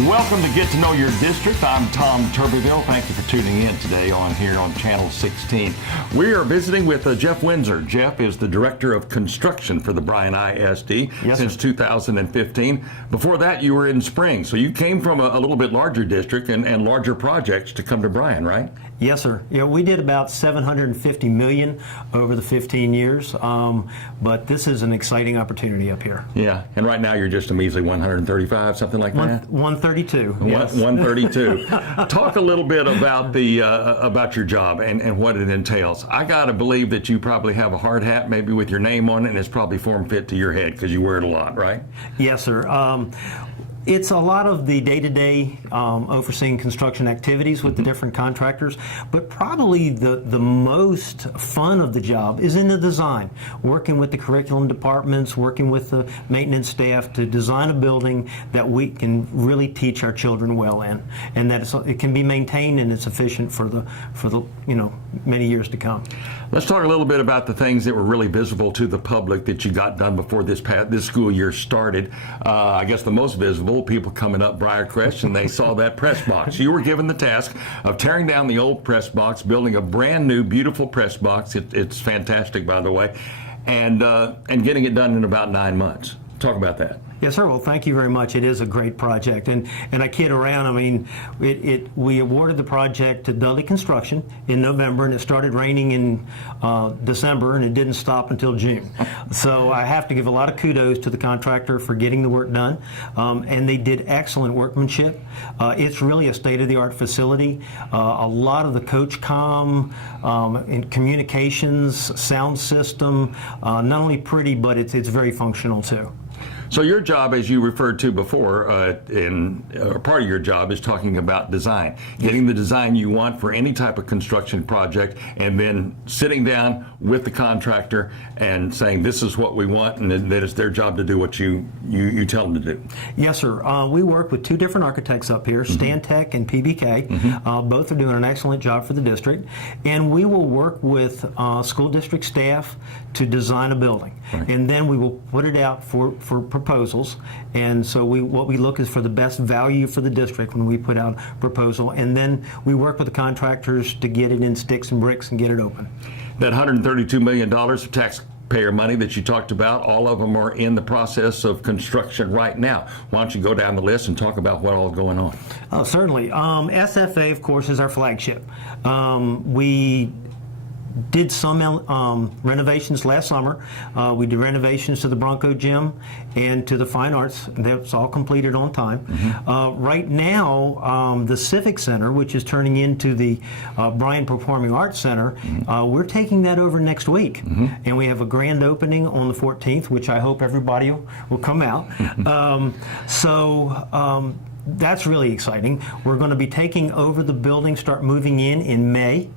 Welcome to Get to Know Your District. I'm Tom Turbeville. Thank you for tuning in today here on Channel 16. We are visiting with Jeff Windsor. Jeff is the Director of Construction for the Bryan ISD since 2015. Before that, you were in Spring, so you came from a little bit larger district and larger projects to come to Bryan, right? Yes, sir. Yeah, we did about $750 million over the 15 years, but this is an exciting opportunity up here. Yeah, and right now you're just a measly 135, something like that? 132. Yes. 132. Talk a little bit about the about your job and what it entails. I got to believe that you probably have a hard hat, maybe with your name on it, and it's probably form fit to your head because you wear it a lot, right? Yes, sir. It's a lot of the day-to-day overseeing construction activities with the different contractors, but probably the most fun of the job is in the design, working with the curriculum departments, working with the maintenance staff to design a building that we can really teach our children well in, and that it can be maintained and it's efficient for the many years to come. Let's talk a little bit about the things that were really visible to the public that you got done before this school year started. I guess the most visible, people coming up Briarcrest and they saw that press box. You were given the task of tearing down the old press box, building a brand new, beautiful press box. It's fantastic, by the way, and getting it done in about 9 months. Talk about that. Yes, sir. Well, thank you very much. It is a great project, and I kid around. I mean, we awarded the project to Dudley Construction in November, and it started raining in December, and it didn't stop until June. So I have to give a lot of kudos to the contractor for getting the work done, and they did excellent workmanship. It's really a state-of-the-art facility. A lot of the coach comm, in communications, sound system, not only pretty, but it's very functional too. So your job, as you referred to before, part of your job is talking about design, getting the design you want for any type of construction project, and then sitting down with the contractor and saying, this is what we want, and that it's their job to do what you tell them to do. Yes, sir. We work with two different architects up here, Stantec and PBK. Both are doing an excellent job for the district, and we will work with school district staff to design a building, and then we will put it out for proposals. And so what we look is for the best value for the district when we put out a proposal, and then we work with the contractors to get it in sticks and bricks and get it open. That $132 million of taxpayer money that you talked about, all of them are in the process of construction right now. Why don't you go down the list and talk about what all is going on? Oh, certainly. SFA, of course, is our flagship. We did some renovations last summer. We did renovations to the Bronco Gym and to the Fine Arts. That's all completed on time. Right now, the Civic Center, which is turning into the Bryan Performing Arts Center, we're taking that over next week. And we have a grand opening on the 14th, which I hope everybody will come out. That's really exciting. We're going to be taking over the building, start moving in May.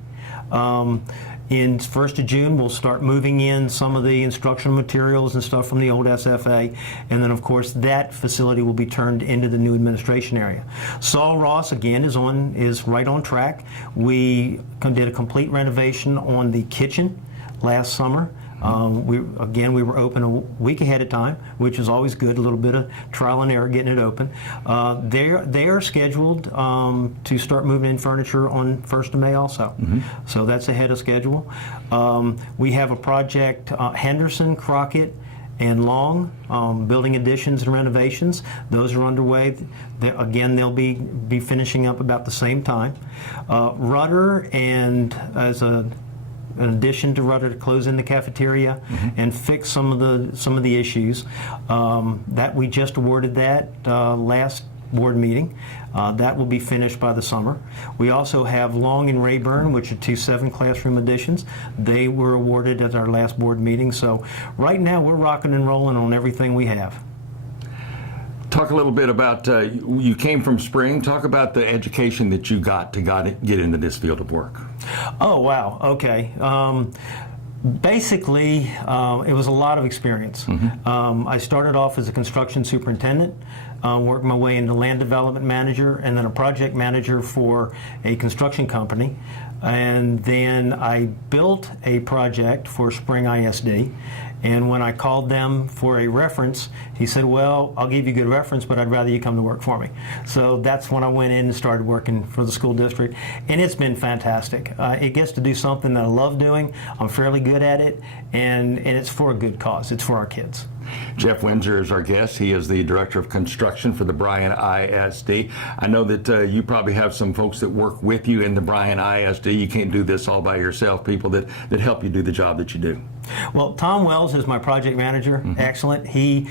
In 1st of June, we'll start moving in some of the instructional materials and stuff from the old SFA, and then of course that facility will be turned into the new administration area. Saul Ross again is right on track. We did a complete renovation on the kitchen last summer. We were open a week ahead of time, which is always good. A little bit of trial and error getting it open. They are scheduled to start moving in furniture on 1st of May also. So that's ahead of schedule. We have a project, Henderson, Crockett, and Long, building additions and renovations. Those are underway. They'll be finishing up about the same time. Rudder, and as an addition to Rudder, to close in the cafeteria and fix some of the issues. That we just awarded that last board meeting. That will be finished by the summer. We also have Long and Rayburn, which are 2 7-classroom additions. They were awarded at our last board meeting. So right now we're rocking and rolling on everything we have. Talk a little bit about, you came from Spring. Talk about the education that you got to get into this field of work. Oh, wow. Okay. Basically, it was a lot of experience. I started off as a construction superintendent, worked my way into land development manager, and then a project manager for a construction company. And then I built a project for Spring ISD, And when I called them for a reference, he said, well, I'll give you a good reference, but I'd rather you come to work for me. So that's when I went in and started working for the school district. And it's been fantastic. It gets to do something that I love doing. I'm fairly good at it. And it's for a good cause. It's for our kids. Jeff Windsor is our guest. He is the Director of Construction for the Bryan ISD. I know that you probably have some folks that work with you in the Bryan ISD. You can't do this all by yourself, people that help you do the job that you do. Well, Tom Wells is my project manager. Excellent. He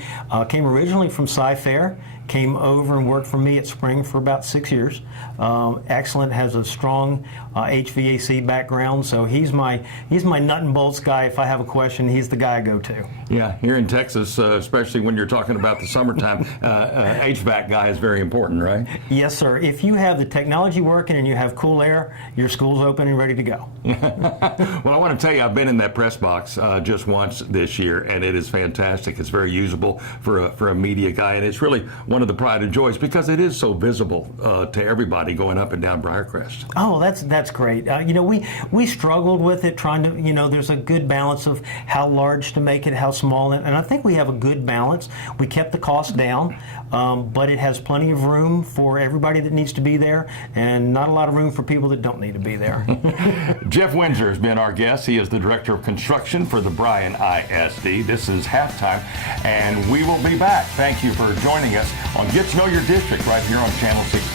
came originally from Sci-Fair, came over and worked for me at Spring for about 6 years. Excellent, has a strong HVAC background, so he's my nut and bolts guy. If I have a question, he's the guy I go to. Yeah, here in Texas, especially when you're talking about the summertime, HVAC guy is very important, right? Yes, sir. If you have the technology working and you have cool air, your school's open and ready to go. Well, I want to tell you, I've been in that press box just once this year, and it is fantastic. It's very usable for a media guy, and it's really one of the pride and joys because it is so visible to everybody going up and down Briarcrest. Oh, that's great. We struggled with it, trying to, there's a good balance of how large to make it, how small, and I think we have a good balance. We kept the cost down, but it has plenty of room for everybody that needs to be there, and not a lot of room for people that don't need to be there. Jeff Windsor has been our guest. He is the Director of Construction for the Bryan ISD. This is halftime, and we will be back. Thank you for joining us on Get to Know Your District right here on Channel 16.